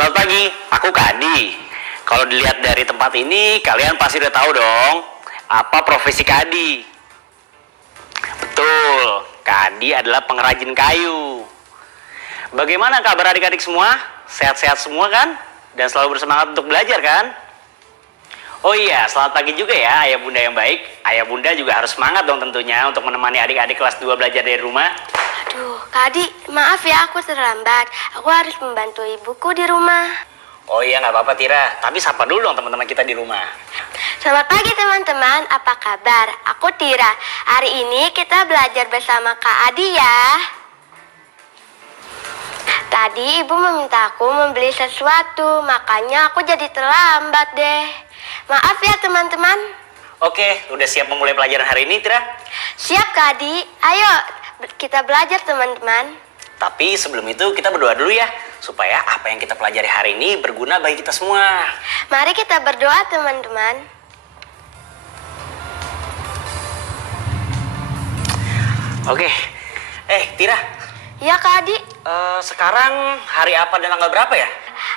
Selamat pagi, aku Kak Adi. Kalau dilihat dari tempat ini, kalian pasti udah tahu dong apa profesi Kak Adi. Betul, Kak Adi adalah pengrajin kayu. Bagaimana kabar adik-adik semua? Sehat-sehat semua kan? Dan selalu bersemangat untuk belajar kan? Oh iya, selamat pagi juga ya ayah bunda yang baik. Ayah bunda juga harus semangat dong tentunya untuk menemani adik-adik kelas 2 belajar dari rumah. Aduh, Kak Adi, maaf ya aku terlambat. Aku harus membantu ibuku di rumah. Oh iya, nggak apa-apa Tira. Tapi sapa dulu dong teman-teman kita di rumah. Selamat pagi teman-teman, apa kabar? Aku Tira. Hari ini kita belajar bersama Kak Adi ya. Tadi ibu meminta aku membeli sesuatu, makanya aku jadi terlambat deh. Maaf ya teman-teman. Oke, udah siap memulai pelajaran hari ini Tira? Siap Kak Adi, ayo kita belajar teman-teman. Tapi sebelum itu kita berdoa dulu ya, supaya apa yang kita pelajari hari ini berguna bagi kita semua. Mari kita berdoa teman-teman. Oke, Tira. Ya Kak Adi. Sekarang hari apa dan tanggal berapa ya?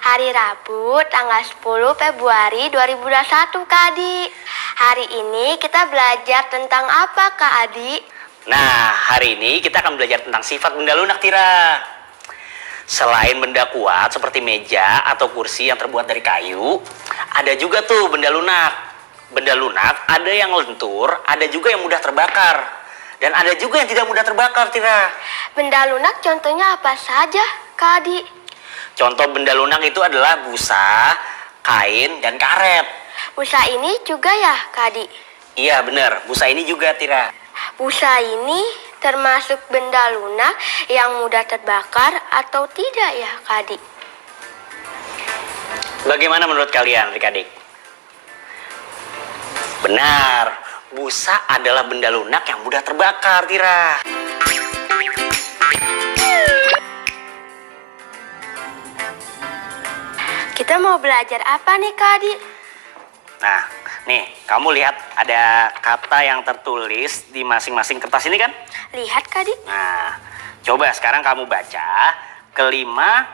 Hari Rabu tanggal 10 Februari 2021 Kak Adi. Hari ini kita belajar tentang apa Kak Adi? Nah, hari ini kita akan belajar tentang sifat benda lunak Tira. Selain benda kuat seperti meja atau kursi yang terbuat dari kayu, ada juga tuh benda lunak. Benda lunak ada yang lentur, ada juga yang mudah terbakar. Dan ada juga yang tidak mudah terbakar Tira. Benda lunak contohnya apa saja Kak Adi? Contoh benda lunak itu adalah busa, kain, dan karet. Busa ini juga ya Kak Adi? Iya benar, busa ini juga Tira. Busa ini termasuk benda lunak yang mudah terbakar atau tidak ya Kak Adi? Bagaimana menurut kalian adik-adik? Benar, busa adalah benda lunak yang mudah terbakar Tira. Kita mau belajar apa nih Kak Adi? Nah, nih kamu lihat ada kata yang tertulis di masing-masing kertas ini kan? Lihat Kak Adi. Nah, coba sekarang kamu baca kelima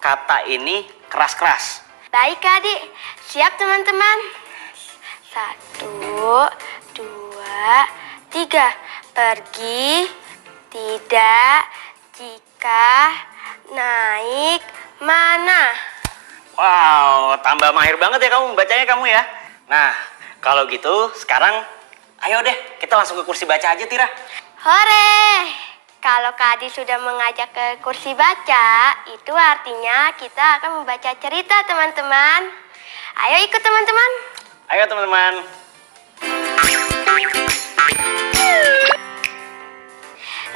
kata ini keras-keras. Baik Kak Adi, siap teman-teman. 1, 2, 3. Pergi, tidak, jika, naik, mana. Wow, tambah mahir banget ya kamu membacanya kamu ya. Nah, kalau gitu sekarang ayo deh kita langsung ke kursi baca aja Tira. Hore! Kalau Kak Adi sudah mengajak ke kursi baca, itu artinya kita akan membaca cerita teman-teman. Ayo ikut teman-teman. Ayo teman-teman.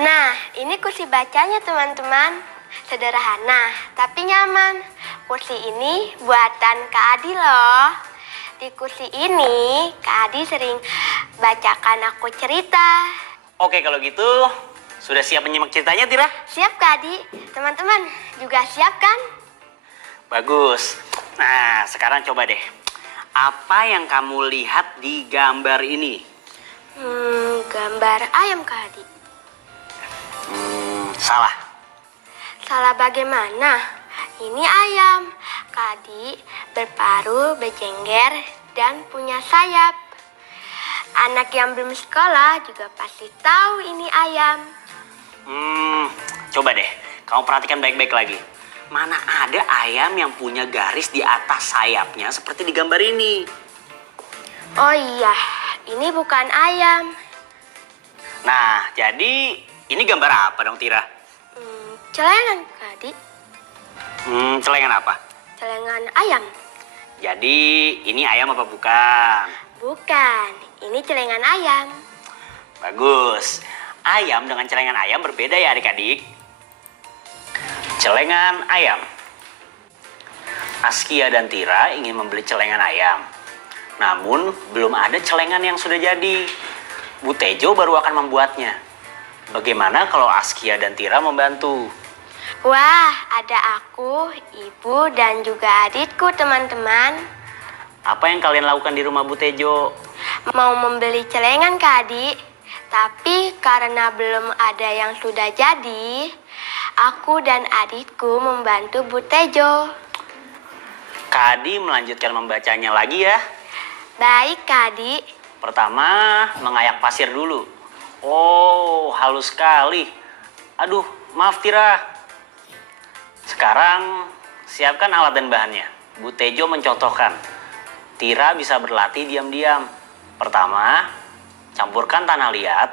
Nah, ini kursi bacanya teman-teman. Sederhana, tapi nyaman. Kursi ini buatan Kak Adi loh. Di kursi ini, Kak Adi sering bacakan aku cerita. Oke, kalau gitu sudah siap menyimak ceritanya Tira? Siap Kak Adi. Teman-teman juga siap kan? Bagus. Nah, sekarang coba deh. Apa yang kamu lihat di gambar ini? Gambar ayam Kak Adi. Salah. Salah bagaimana? Ini ayam. Kak Adi berparuh, berjengger, dan punya sayap. Anak yang belum sekolah juga pasti tahu ini ayam. Coba deh, kamu perhatikan baik-baik lagi. Mana ada ayam yang punya garis di atas sayapnya seperti di gambar ini? Oh iya, ini bukan ayam. Nah, jadi ini gambar apa dong Tira? Celengan Kak Adi. Celengan apa? Celengan ayam. Jadi ini ayam apa bukan? Bukan, ini celengan ayam. Bagus. Ayam dengan celengan ayam berbeda ya adik-adik. Celengan ayam. Askia dan Tira ingin membeli celengan ayam. Namun belum ada celengan yang sudah jadi. Bu Tejo baru akan membuatnya. Bagaimana kalau Askia dan Tira membantu? Wah, ada aku, ibu, dan juga adikku teman-teman. Apa yang kalian lakukan di rumah Bu Tejo? Mau membeli celengan Kak Adi, tapi karena belum ada yang sudah jadi, aku dan adikku membantu Bu Tejo. Kak Adi melanjutkan membacanya lagi ya. Baik, Kak Adi. Pertama, mengayak pasir dulu. Oh, halus sekali. Aduh, maaf Tira. Sekarang, siapkan alat dan bahannya. Bu Tejo mencontohkan. Tira bisa berlatih diam-diam. Pertama, campurkan tanah liat,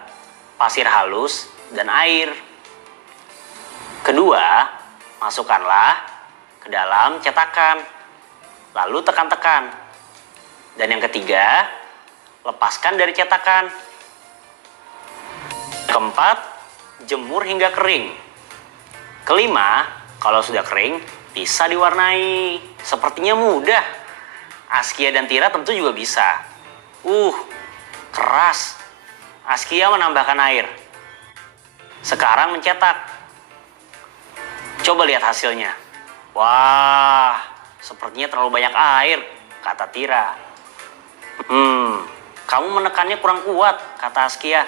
pasir halus, dan air. Kedua, masukkanlah ke dalam cetakan. Lalu tekan-tekan. Dan yang ketiga, lepaskan dari cetakan. Keempat, jemur hingga kering. Kelima, kalau sudah kering, bisa diwarnai. Sepertinya mudah. Askia dan Tira tentu juga bisa. Keras. Askia menambahkan air. Sekarang mencetak. Coba lihat hasilnya. Wah, sepertinya terlalu banyak air, kata Tira. Kamu menekannya kurang kuat, kata Askia.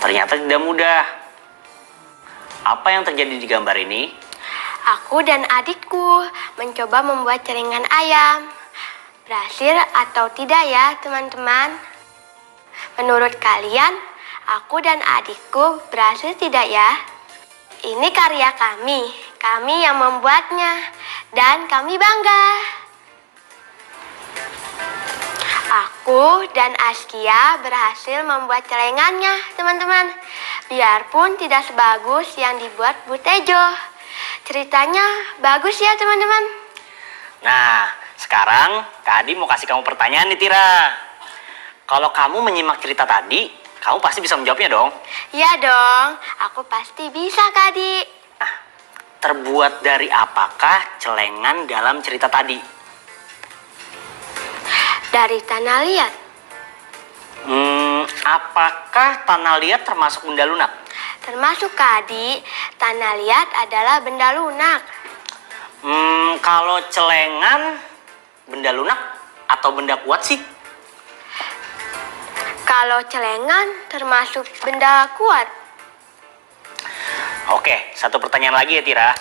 Ternyata tidak mudah. Apa yang terjadi di gambar ini? Aku dan adikku mencoba membuat celengan ayam. Berhasil atau tidak ya, teman-teman? Menurut kalian, aku dan adikku berhasil tidak ya? Ini karya kami yang membuatnya, dan kami bangga. Aku dan Askia berhasil membuat celengannya, teman-teman. Biarpun tidak sebagus yang dibuat Bu Tejo. Ceritanya bagus ya, teman-teman. Nah, sekarang Kak Adi mau kasih kamu pertanyaan nih, Tira. Kalau kamu menyimak cerita tadi, kamu pasti bisa menjawabnya dong. Iya dong, aku pasti bisa, Kak Adi. Nah, terbuat dari apakah celengan dalam cerita tadi? Dari tanah liat. Apakah tanah liat termasuk benda lunak? Termasuk, Kak Adi, tanah liat adalah benda lunak. Kalau celengan, benda lunak atau benda kuat sih? Kalau celengan termasuk benda kuat. Oke, satu pertanyaan lagi ya Tira.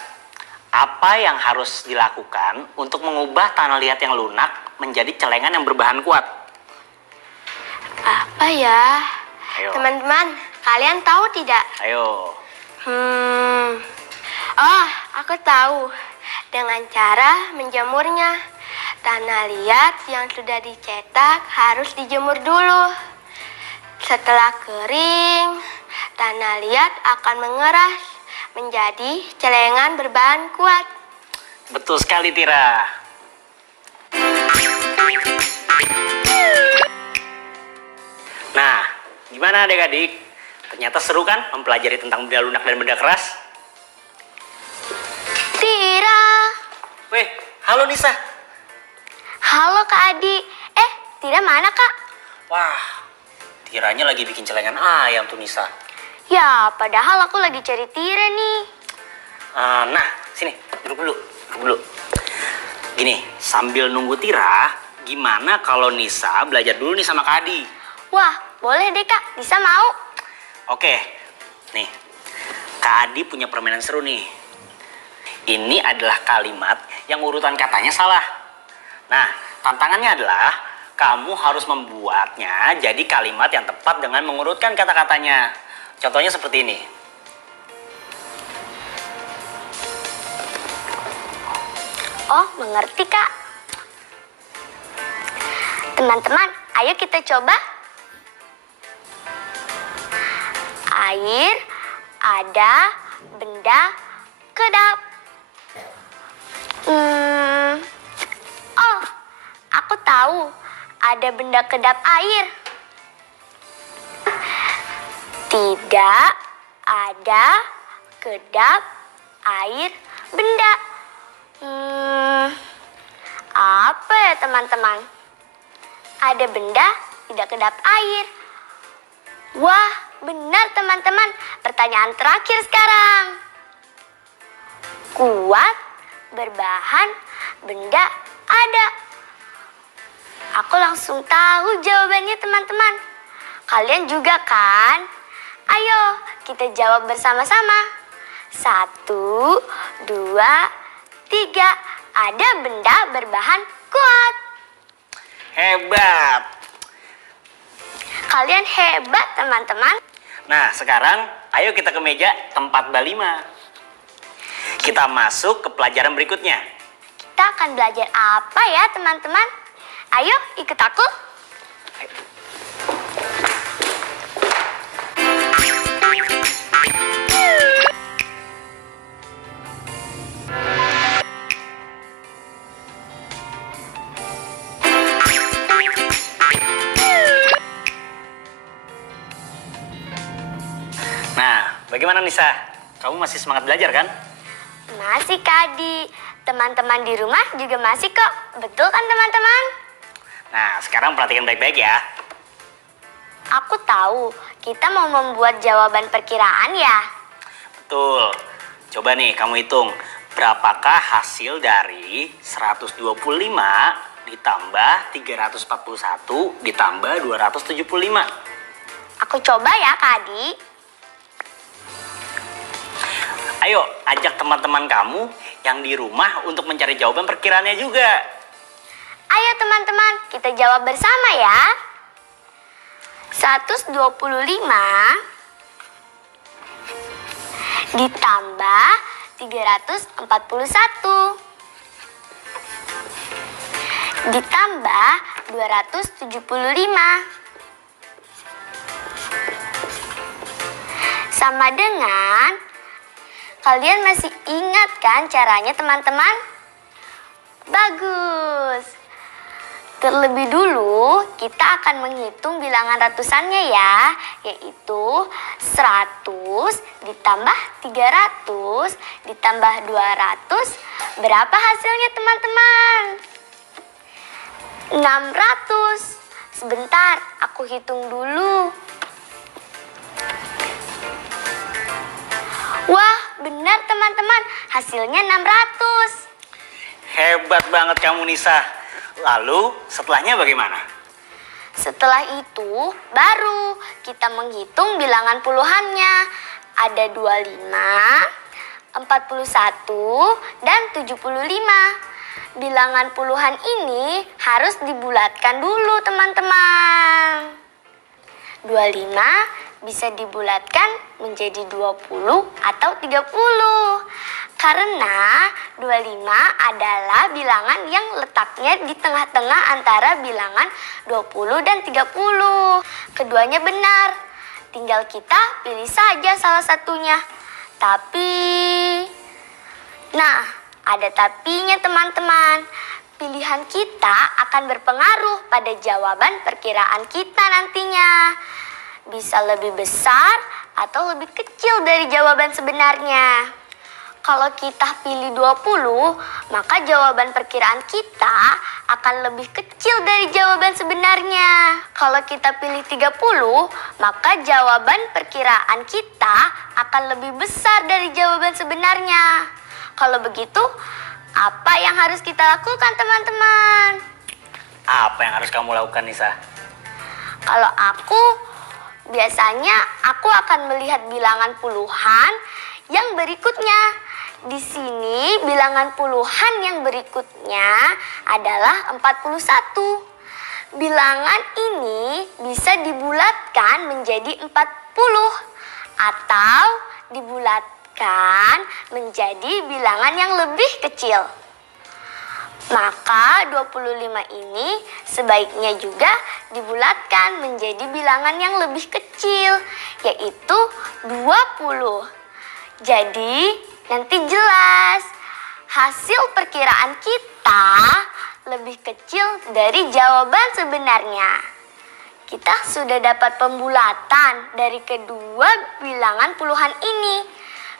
Apa yang harus dilakukan untuk mengubah tanah liat yang lunak menjadi celengan yang berbahan kuat? Apa ya? Ayo. Teman-teman, kalian tahu tidak? Ayo. Oh, aku tahu. Dengan cara menjemurnya. Tanah liat yang sudah dicetak harus dijemur dulu. Setelah kering, tanah liat akan mengeras menjadi celengan berbahan kuat. Betul sekali Tira. Nah, gimana adik-adik? Ternyata seru kan mempelajari tentang benda lunak dan benda keras? Tira. Weh, halo Nisa. Halo Kak Adi. Tira mana Kak? Wah, Tiranya lagi bikin celengan ayam tuh Nisa. Ya, padahal aku lagi cari Tira nih. Nah, sini, duduk dulu. Gini, sambil nunggu Tira, gimana kalau Nisa belajar dulu nih sama Kak Adi? Wah, boleh deh Kak, Nisa mau. Oke, nih, Kak Adi punya permainan seru nih. Ini adalah kalimat yang urutan katanya salah. Nah, tantangannya adalah kamu harus membuatnya jadi kalimat yang tepat dengan mengurutkan kata-katanya. Contohnya seperti ini. Oh, mengerti Kak. Teman-teman, ayo kita coba. Air, ada, benda, kedap. Oh, aku tahu. Ada benda kedap air. Tidak ada kedap air benda. Apa ya teman-teman? Ada benda tidak kedap air. Wah, benar teman-teman. Pertanyaan terakhir sekarang. Kuat, berbahan, benda ada. Aku langsung tahu jawabannya teman-teman. Kalian juga kan? Ayo kita jawab bersama-sama. 1, 2, 3. ada benda berbahan kuat. Hebat. Kalian hebat, teman-teman. Nah, sekarang ayo kita ke meja tempat Mbak Lima. Kita masuk ke pelajaran berikutnya. Kita akan belajar apa ya, teman-teman? Ayo ikut aku. Nah, bagaimana Nisa? Kamu masih semangat belajar kan? Masih, Kak Adi. Teman-teman di rumah juga masih kok. Betul kan, teman-teman? Nah, sekarang perhatikan baik-baik ya. Aku tahu kita mau membuat jawaban perkiraan ya. Betul. Coba nih kamu hitung. Berapakah hasil dari 125 ditambah 341 ditambah 275? Aku coba ya, Kak Adi. Ayo, ajak teman-teman kamu yang di rumah untuk mencari jawaban perkiraannya juga. Ayo teman-teman, kita jawab bersama ya. 125 ditambah 341 ditambah 275 sama dengan, kalian masih ingat kan caranya, teman-teman? Bagus. Terlebih dulu kita akan menghitung bilangan ratusannya ya, yaitu 100 ditambah 300 ditambah 200. Berapa hasilnya, teman-teman? 600. Sebentar, aku hitung dulu. Wah, benar teman-teman, hasilnya 600. Hebat banget kamu Nisa. Lalu setelahnya bagaimana? Setelah itu baru kita menghitung bilangan puluhannya. Ada 25, 41, dan 75. Bilangan puluhan ini harus dibulatkan dulu, teman-teman. 25 bisa dibulatkan menjadi 20 atau 30. Karena 25 adalah bilangan yang letaknya di tengah-tengah antara bilangan 20 dan 30. Keduanya benar. Tinggal kita pilih saja salah satunya. Nah, ada tapinya teman-teman. Pilihan kita akan berpengaruh pada jawaban perkiraan kita nantinya. Bisa lebih besar atau lebih kecil dari jawaban sebenarnya. Kalau kita pilih 20, maka jawaban perkiraan kita akan lebih kecil dari jawaban sebenarnya. Kalau kita pilih 30, maka jawaban perkiraan kita akan lebih besar dari jawaban sebenarnya. Kalau begitu, apa yang harus kita lakukan, teman-teman? Apa yang harus kamu lakukan, Nisa? Kalau biasanya aku akan melihat bilangan puluhan yang berikutnya. Di sini bilangan puluhan yang berikutnya adalah 41. Bilangan ini bisa dibulatkan menjadi 40 atau dibulatkan menjadi bilangan yang lebih kecil. Maka 25 ini sebaiknya juga dibulatkan menjadi bilangan yang lebih kecil, yaitu 20. Jadi nanti jelas hasil perkiraan kita lebih kecil dari jawaban sebenarnya. Kita sudah dapat pembulatan dari kedua bilangan puluhan ini.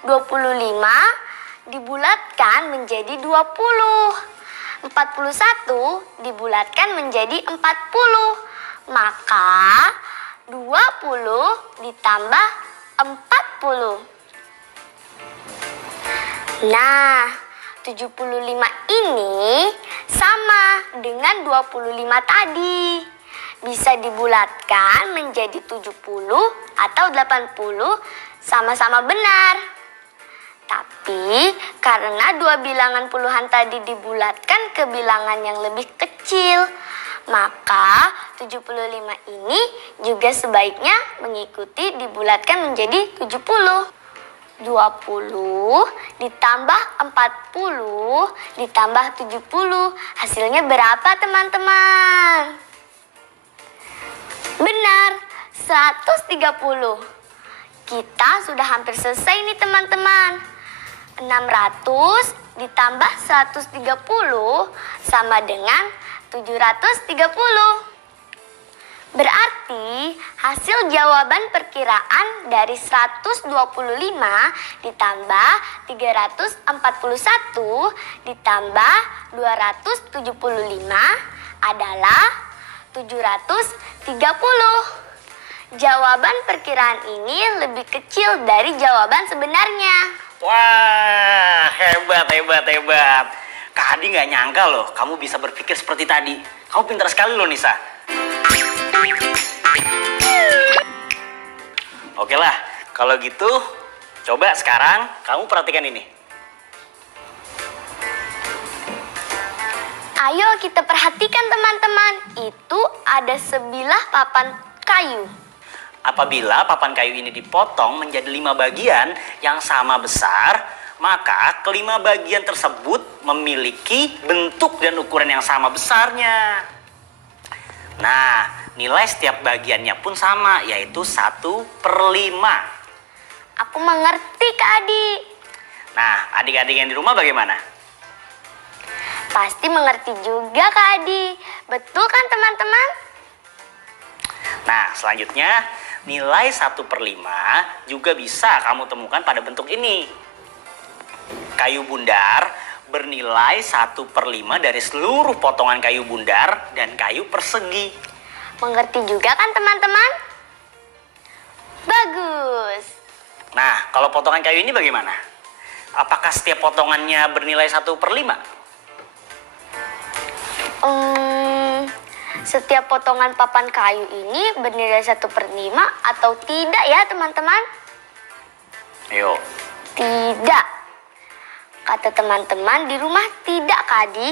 25 dibulatkan menjadi 20. 41 dibulatkan menjadi 40. Maka 20 ditambah 40. Nah, 75 ini sama dengan 25 tadi. Bisa dibulatkan menjadi 70 atau 80, sama-sama benar. Tapi karena dua bilangan puluhan tadi dibulatkan ke bilangan yang lebih kecil, maka 75 ini juga sebaiknya mengikuti dibulatkan menjadi 70. 20 ditambah 40 ditambah 70. Hasilnya berapa teman-teman? Benar, 130. Kita sudah hampir selesai nih teman-teman. 600 ditambah 130 sama dengan 730. Berarti hasil jawaban perkiraan dari 125 ditambah 341 ditambah 275 adalah 730. Jawaban perkiraan ini lebih kecil dari jawaban sebenarnya. Wah, hebat, hebat, hebat. Kak Adi nggak nyangka loh kamu bisa berpikir seperti tadi. Kamu pintar sekali loh, Nisa. Oke lah, kalau gitu coba sekarang kamu perhatikan ini. Ayo kita perhatikan teman-teman. Itu ada sebilah papan kayu. Apabila papan kayu ini dipotong menjadi 5 bagian yang sama besar, maka kelima bagian tersebut memiliki bentuk dan ukuran yang sama besarnya. Nah, nilai setiap bagiannya pun sama, yaitu 1/5. Aku mengerti Kak Adi. Nah, adik-adik yang di rumah bagaimana? Pasti mengerti juga Kak Adi. Betul kan teman-teman? Nah, selanjutnya nilai 1/5 juga bisa kamu temukan pada bentuk ini. Kayu bundar bernilai 1/5 dari seluruh potongan kayu bundar dan kayu persegi. Mengerti juga kan teman-teman? Bagus. Nah, kalau potongan kayu ini bagaimana? Apakah setiap potongannya bernilai 1/5? Setiap potongan papan kayu ini bernilai 1/5 atau tidak ya teman-teman? Ayo. Tidak. Kata teman-teman di rumah tidak Kak Adi.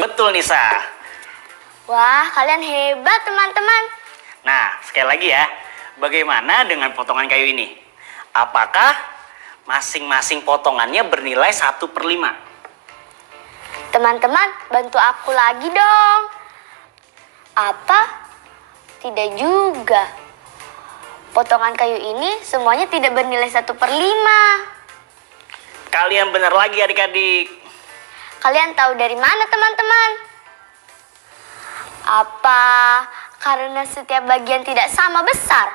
Betul Nisa. Wah, kalian hebat teman-teman. Nah, sekali lagi ya. Bagaimana dengan potongan kayu ini? Apakah masing-masing potongannya bernilai 1/5? Teman-teman, bantu aku lagi dong. Apa? Tidak juga. Potongan kayu ini semuanya tidak bernilai 1/5. Kalian benar lagi adik-adik. Kalian tahu dari mana teman-teman? Apa karena setiap bagian tidak sama besar?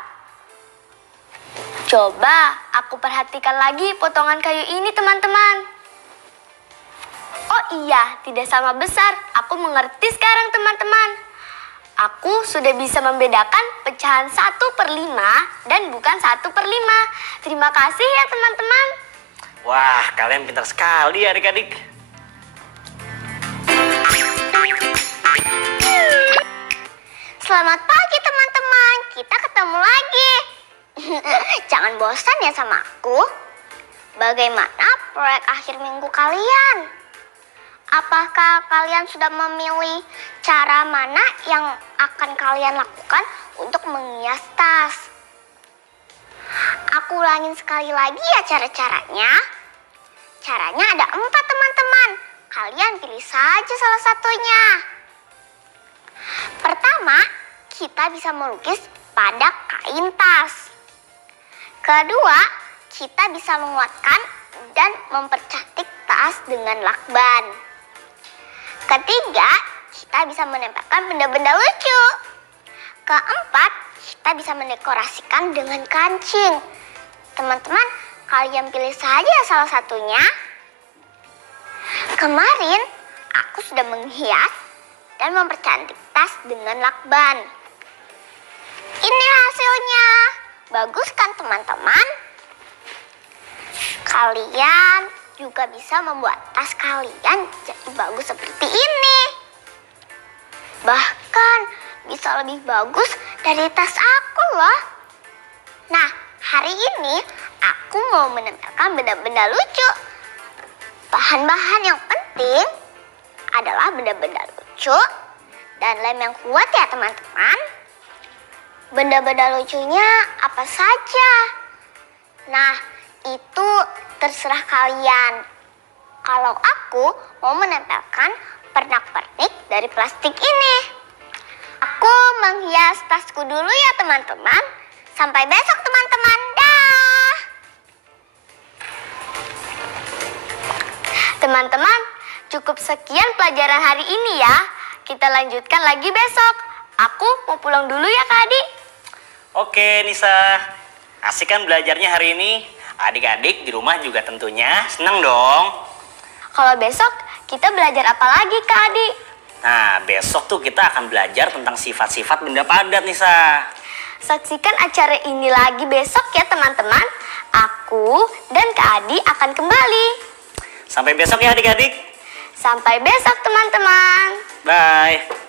Coba aku perhatikan lagi potongan kayu ini teman-teman. Oh iya, tidak sama besar. Aku mengerti sekarang teman-teman. Aku sudah bisa membedakan pecahan 1/5 dan bukan 1/5. Terima kasih ya teman-teman. Wah, kalian pintar sekali adik-adik. Selamat pagi teman-teman, kita ketemu lagi. Jangan bosan ya sama aku. Bagaimana proyek akhir minggu kalian? Apakah kalian sudah memilih cara mana yang akan kalian lakukan untuk menghias tas? Aku ulangin sekali lagi ya cara-caranya. Caranya ada 4 teman-teman. Kalian pilih saja salah satunya. Pertama, kita bisa melukis pada kain tas. Kedua, kita bisa menguatkan dan mempercantik tas dengan lakban. Ketiga, kita bisa menempelkan benda-benda lucu. Keempat, kita bisa mendekorasikan dengan kancing. Teman-teman, kalian pilih saja salah satunya. Kemarin, aku sudah menghias dan mempercantik tas dengan lakban. Ini hasilnya. Bagus kan teman-teman? Kalian juga bisa membuat tas kalian jadi bagus seperti ini. Bahkan bisa lebih bagus dari tas aku loh. Nah, hari ini aku mau menempelkan benda-benda lucu. Bahan-bahan yang penting adalah benda-benda lucu dan lem yang kuat ya teman-teman. Benda-benda lucunya apa saja? Nah, itu terserah kalian. Kalau aku mau menempelkan pernak-pernik dari plastik ini. Aku menghias tasku dulu ya teman-teman. Sampai besok teman-teman. Dah. Teman-teman, cukup sekian pelajaran hari ini ya. Kita lanjutkan lagi besok. Aku mau pulang dulu ya Kak Adi. Oke Nisa, asik kan belajarnya hari ini? Adik-adik di rumah juga tentunya seneng dong. Kalau besok kita belajar apa lagi Kak Adi? Nah, besok tuh kita akan belajar tentang sifat-sifat benda padat Nisa. Saksikan acara ini lagi besok ya teman-teman. Aku dan Kak Adi akan kembali. Sampai besok ya adik-adik. Sampai besok teman-teman. Bye.